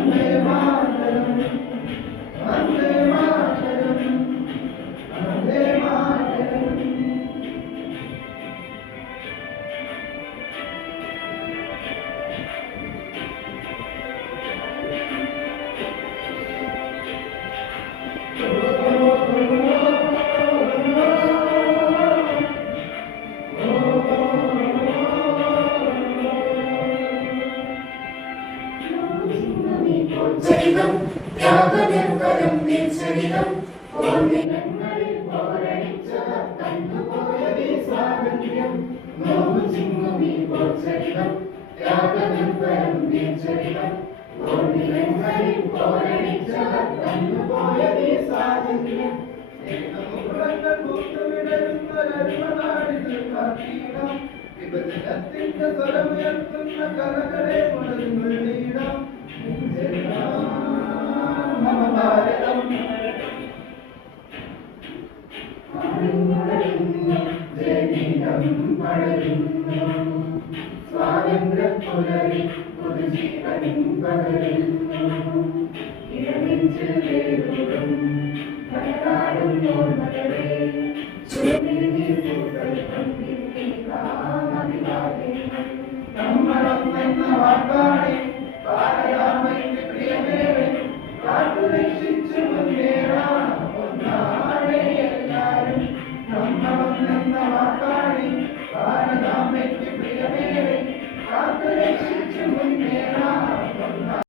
Amen. ത്യാഗനിർഭരം നിൻചരിതം ഓർമ്മിടങ്ങളിൽ പോരടിച്ചവർ തന്നുപോയതീ സ്വാതന്ത്ര്യം നോവു ചിങ്ങുമീ പോർച്ചരിതം ത്യാഗനിർഭരം നിൻചരിതം ഓർമ്മിടങ്ങളിൽ പോരടിച്ചവർ തന്നുപോയതീ സ്വാതന്ത്ര്യം വിഭജനത്തിന്റെ സ്വരമുയർത്തുന്ന കലകളെ സ്വാതന്ത്ര്യപ്പുലരി പുതുജീവൻ പകരുന്നു കടലാടും ഓർമ്മകളെ